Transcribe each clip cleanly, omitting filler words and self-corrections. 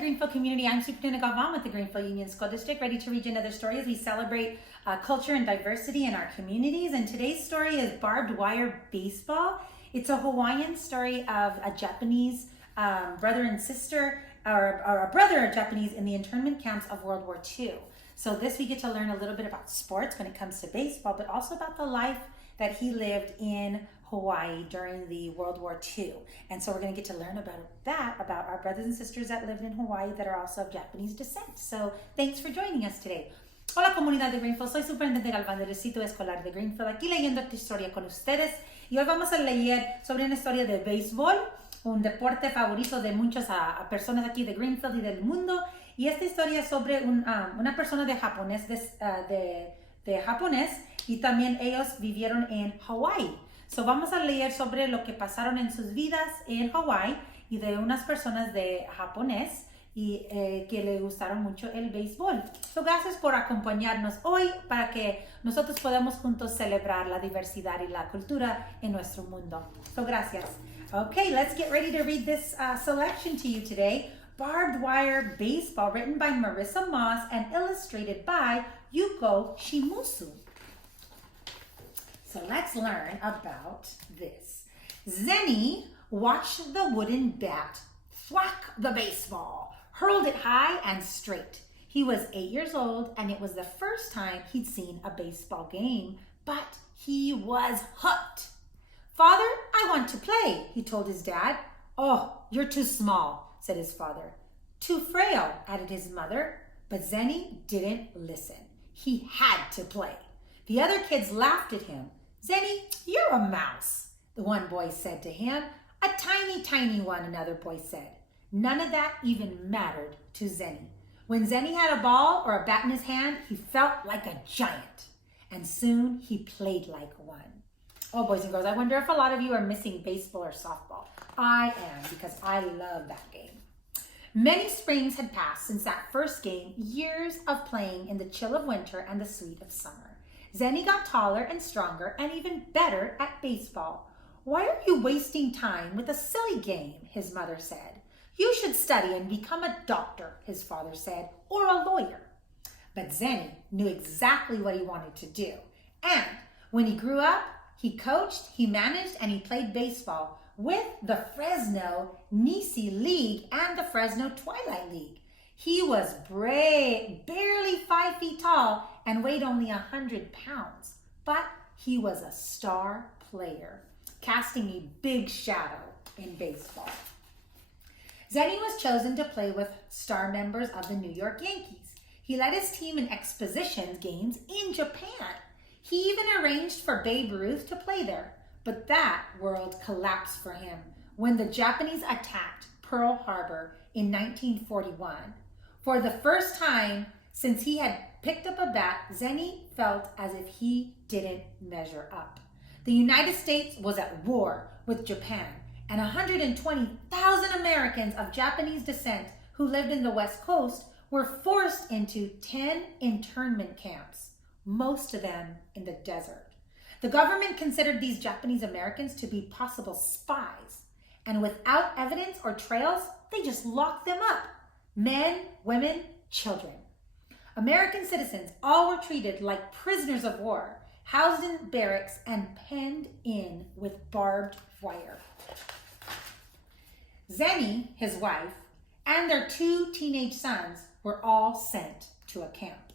Greenfield community. I'm Superintendent Galvan with the Greenfield Union School District, ready to read you another story as we celebrate culture and diversity in our communities. And today's story is Barbed Wire Baseball. It's a Hawaiian story of a Japanese brother and sister, or a brother of Japanese in the internment camps of World War II. So this we get to learn a little bit about sports when it comes to baseball, but also about the life that he lived in Hawaii during the World War II. And so we're going to get to learn about that, about our brothers and sisters that lived in Hawaii that are also of Japanese descent. So thanks for joining us today. Hola comunidad de Greenfield, soy Superintendente Galvan del Distrito Escolar de Greenfield, aquí leyendo esta historia con ustedes. Y hoy vamos a leer sobre una historia de béisbol, un deporte favorito de muchas personas aquí de Greenfield y del mundo. Y esta historia es sobre una persona de japonés, de japonés, y también ellos vivieron en Hawaii. So vamos a leer sobre lo que pasaron en sus vidas en Hawaii y de unas personas de japonés y que le gustaron mucho el béisbol. So gracias por acompañarnos hoy para que nosotros podamos juntos celebrar la diversidad y la cultura en nuestro mundo. So gracias. Okay, let's get ready to read this selection to you today. Barbed Wire Baseball, written by Marissa Moss and illustrated by Yuko Shimusu. So let's learn about this. Zenny watched the wooden bat thwack the baseball, hurled it high and straight. He was 8 years old, and it was the first time he'd seen a baseball game, but he was hooked. Father, I want to play, he told his dad. Oh, you're too small, said his father. Too frail, added his mother. But Zenny didn't listen. He had to play. The other kids laughed at him. Zenny, you're a mouse, the one boy said to him. A tiny, tiny one, another boy said. None of that even mattered to Zenny. When Zenny had a ball or a bat in his hand, he felt like a giant. And soon he played like one. Oh, boys and girls, I wonder if a lot of you are missing baseball or softball. I am, because I love that game. Many springs had passed since that first game, years of playing in the chill of winter and the sweet of summer. Zenny got taller and stronger and even better at baseball. Why are you wasting time with a silly game? His mother said. You should study and become a doctor, his father said, or a lawyer. But Zenny knew exactly what he wanted to do. And when he grew up, he coached, he managed, and he played baseball with the Fresno Nisi League and the Fresno Twilight League. He was barely 5 feet tall and weighed only 100 pounds, but he was a star player, casting a big shadow in baseball. Zenny was chosen to play with star members of the New York Yankees. He led his team in exposition games in Japan. He even arranged for Babe Ruth to play there, but that world collapsed for him when the Japanese attacked Pearl Harbor in 1941. For the first time since he had picked up a bat, Zenny felt as if he didn't measure up. The United States was at war with Japan, and 120,000 Americans of Japanese descent who lived in the West Coast were forced into 10 internment camps, most of them in the desert. The government considered these Japanese Americans to be possible spies, and without evidence or trails, they just locked them up. Men, women, children. American citizens all were treated like prisoners of war, housed in barracks and penned in with barbed wire. Zenny, his wife, and their 2 teenage sons were all sent to a camp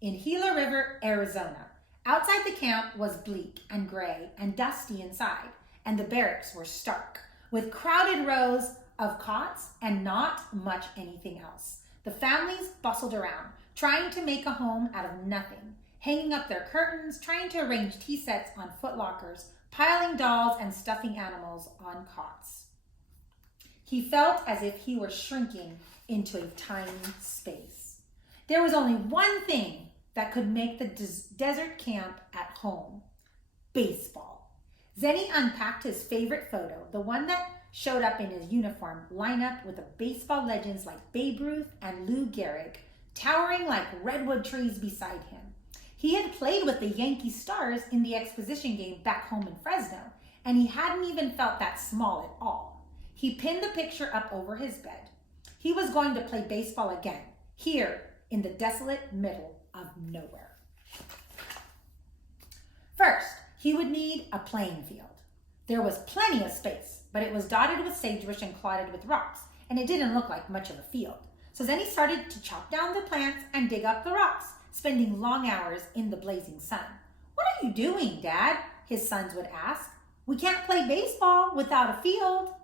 in Gila River, Arizona. Outside the camp was bleak and gray and dusty inside, and the barracks were stark, with crowded rows of cots and not much anything else. The families bustled around, trying to make a home out of nothing, hanging up their curtains, trying to arrange tea sets on footlockers, piling dolls and stuffing animals on cots. He felt as if he were shrinking into a tiny space. There was only one thing that could make the desert camp at home: baseball. Zenny unpacked his favorite photo, the one that showed up in his uniform lineup with the baseball legends like Babe Ruth and Lou Gehrig, towering like redwood trees beside him. He had played with the Yankee Stars in the exposition game back home in Fresno, and he hadn't even felt that small at all. He pinned the picture up over his bed. He was going to play baseball again, here in the desolate middle of nowhere. First, he would need a playing field. There was plenty of space, but it was dotted with sagebrush and clotted with rocks, and it didn't look like much of a field. So then he started to chop down the plants and dig up the rocks, spending long hours in the blazing sun. "What are you doing, Dad?" his sons would ask. "We can't play baseball without a field."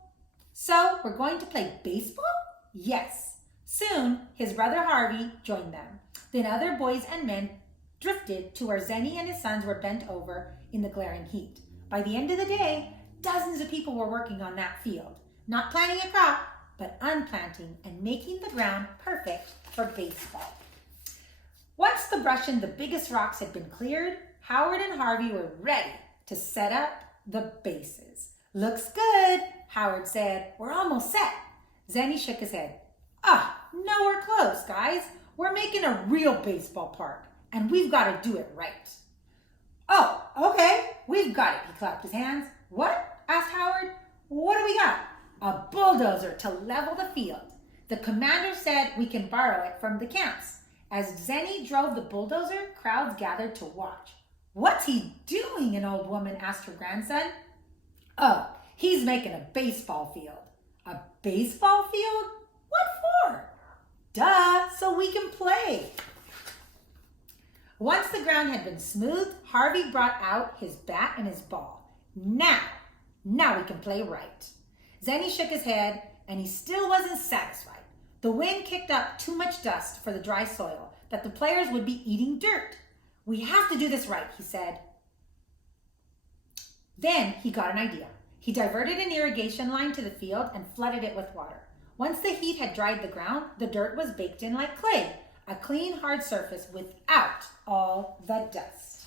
"So we're going to play baseball?" Yes. Soon, his brother Harvey joined them. Then other boys and men drifted to where Zenny and his sons were bent over in the glaring heat. By the end of the day, dozens of people were working on that field, not planting a crop, but unplanting and making the ground perfect for baseball. Once the brush and the biggest rocks had been cleared, Howard and Harvey were ready to set up the bases. "Looks good," Howard said. "We're almost set." Zenny shook his head. Nowhere close, guys. We're making a real baseball park, and we've got to do it right." "Oh, okay, we've got it," he clapped his hands. "What?" asked Howard. "What do we got?" "A bulldozer to level the field. The commander said we can borrow it from the camps." As Zenny drove the bulldozer, crowds gathered to watch. "What's he doing?" an old woman asked her grandson. "Oh, he's making a baseball field." "A baseball field? What for?" "Duh, so we can play." Once the ground had been smoothed, Harvey brought out his bat and his ball. Now we can play right." Zenny shook his head, and he still wasn't satisfied. The wind kicked up too much dust for the dry soil, that the players would be eating dirt. "We have to do this right," he said. Then he got an idea. He diverted an irrigation line to the field and flooded it with water. Once the heat had dried the ground, the dirt was baked in like clay, a clean, hard surface without all the dust.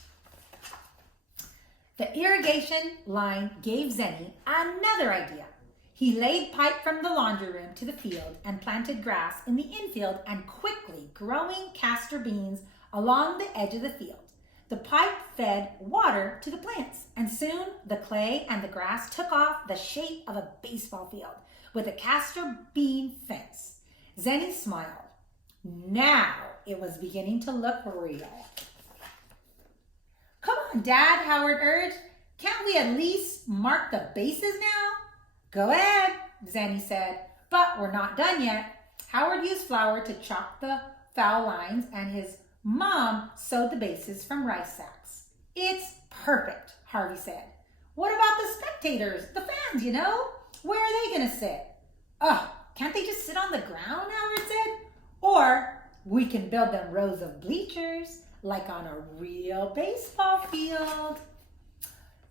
The irrigation line gave Zenny another idea. He laid pipe from the laundry room to the field and planted grass in the infield and quickly growing castor beans along the edge of the field. The pipe fed water to the plants, and soon the clay and the grass took off the shape of a baseball field with a castor bean fence. Zenny smiled. Now it was beginning to look real. "Come on, Dad," Howard urged. "Can't we at least mark the bases now?" "Go ahead," Zenny said, "but we're not done yet." Howard used flour to chalk the foul lines, and his mom sewed the bases from rice sacks. "It's perfect," Harvey said. "What about the spectators, the fans, Where are they going to sit?" Can't they just sit on the ground?" Howard said. "Or we can build them rows of bleachers, like on a real baseball field."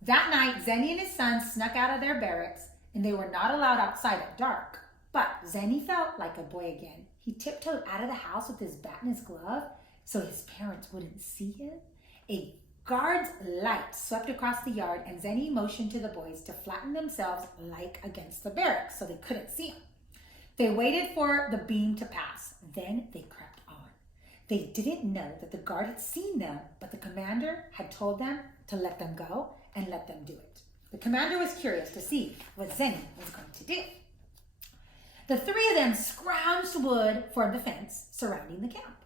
That night, Zenny and his sons snuck out of their barracks, and they were not allowed outside at dark. But Zenny felt like a boy again. He tiptoed out of the house with his bat and his glove so his parents wouldn't see him. A guard's light swept across the yard, and Zenny motioned to the boys to flatten themselves like against the barracks so they couldn't see him. They waited for the beam to pass. Then they crept on. They didn't know that the guard had seen them, but the commander had told them to let them go and let them do it. The commander was curious to see what Zenny was going to do. The three of them scrounged wood for the fence surrounding the camp.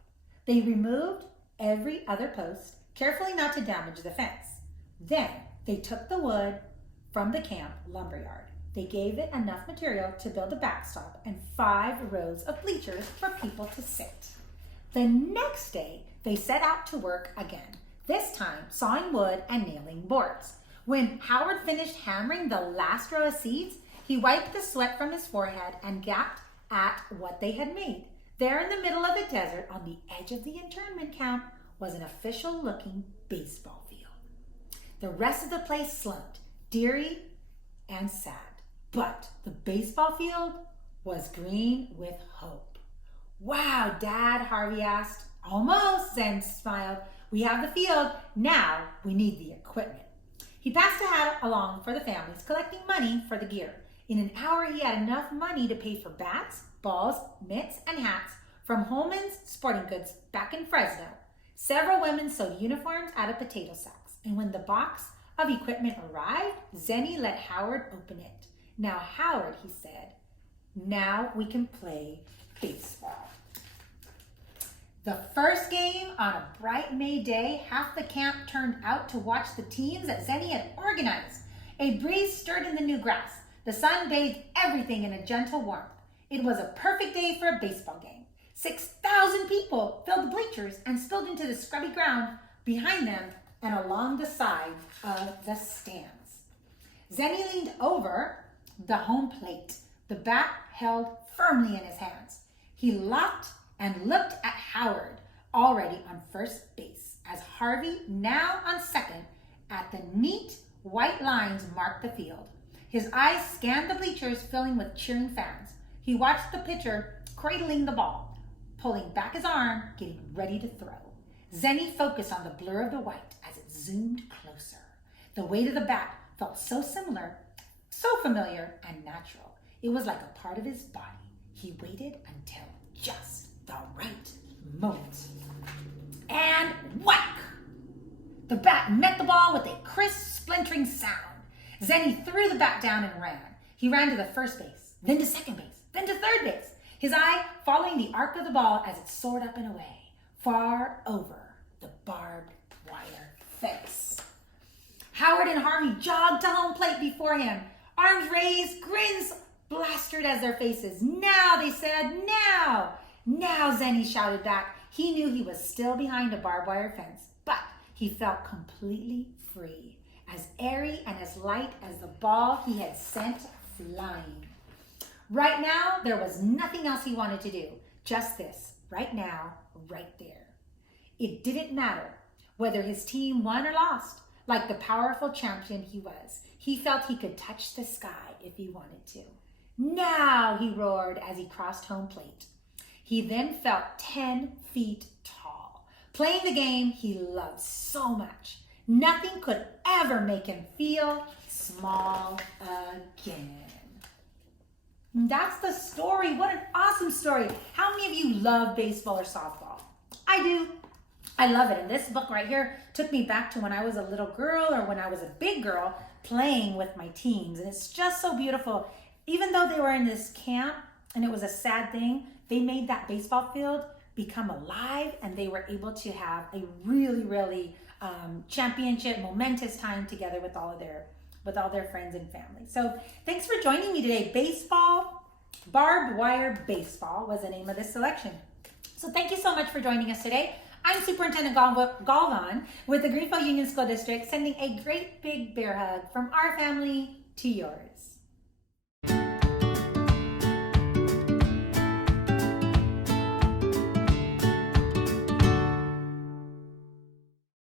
They removed every other post, carefully not to damage the fence. Then they took the wood from the camp lumberyard. They gave it enough material to build a backstop and 5 rows of bleachers for people to sit. The next day, they set out to work again, this time sawing wood and nailing boards. When Howard finished hammering the last row of seats, he wiped the sweat from his forehead and gaped at what they had made. There in the middle of the desert, on the edge of the internment camp, was an official-looking baseball field. The rest of the place slumped, dreary and sad. But the baseball field was green with hope. "Wow, Dad," Harvey asked. "Almost," Zen smiled. "We have the field. Now we need the equipment." He passed a hat along for the families, collecting money for the gear. In an hour, he had enough money to pay for bats, balls, mitts, and hats from Holman's Sporting Goods back in Fresno. Several women sewed uniforms out of potato sacks, and when the box of equipment arrived, Zenny let Howard open it. "Now, Howard," he said, "now we can play baseball. The first game on a bright May day, half the camp turned out to watch the teams that Zenny had organized. A breeze stirred in the new grass. The sun bathed everything in a gentle warmth. It was a perfect day for a baseball game. 6,000 people filled the bleachers and spilled into the scrubby ground behind them and along the side of the stands. Zenny leaned over the home plate, the bat held firmly in his hands. He locked and looked at Howard, already on first base, as Harvey, now on second, at the neat white lines marked the field. His eyes scanned the bleachers, filling with cheering fans. He watched the pitcher cradling the ball, pulling back his arm, getting ready to throw. Zenny focused on the blur of the white as it zoomed closer. The weight of the bat felt so familiar and natural. It was like a part of his body. He waited until just the right moment. And whack! The bat met the ball with a crisp, splintering sound. Zenny threw the bat down and ran. He ran to the first base, then to second base, then to third base, his eye following the arc of the ball as it soared up and away, far over the barbed wire fence. Howard and Harvey jogged to home plate before him, arms raised, grins plastered as their faces. Now, they said, now! Now, Zenny shouted back. He knew he was still behind a barbed wire fence, but he felt completely free, as airy and as light as the ball he had sent flying. Right now, there was nothing else he wanted to do. Just this, right now, right there. It didn't matter whether his team won or lost. Like the powerful champion he was, he felt he could touch the sky if he wanted to. Now, he roared as he crossed home plate. He then felt 10 feet tall, playing the game he loved so much. Nothing could ever make him feel small again. And that's the story. What an awesome story. How many of you love baseball or softball? I do. I love it. And this book right here took me back to when I was a little girl or when I was a big girl playing with my teams. And it's just so beautiful. Even though they were in this camp and it was a sad thing, they made that baseball field become alive and they were able to have a really championship, momentous time together with all their friends and family. So thanks for joining me today. Barbed Wire Baseball was the name of this selection. So thank you so much for joining us today. I'm Superintendent Galvan with the Greenfield Union School District, sending a great big bear hug from our family to yours.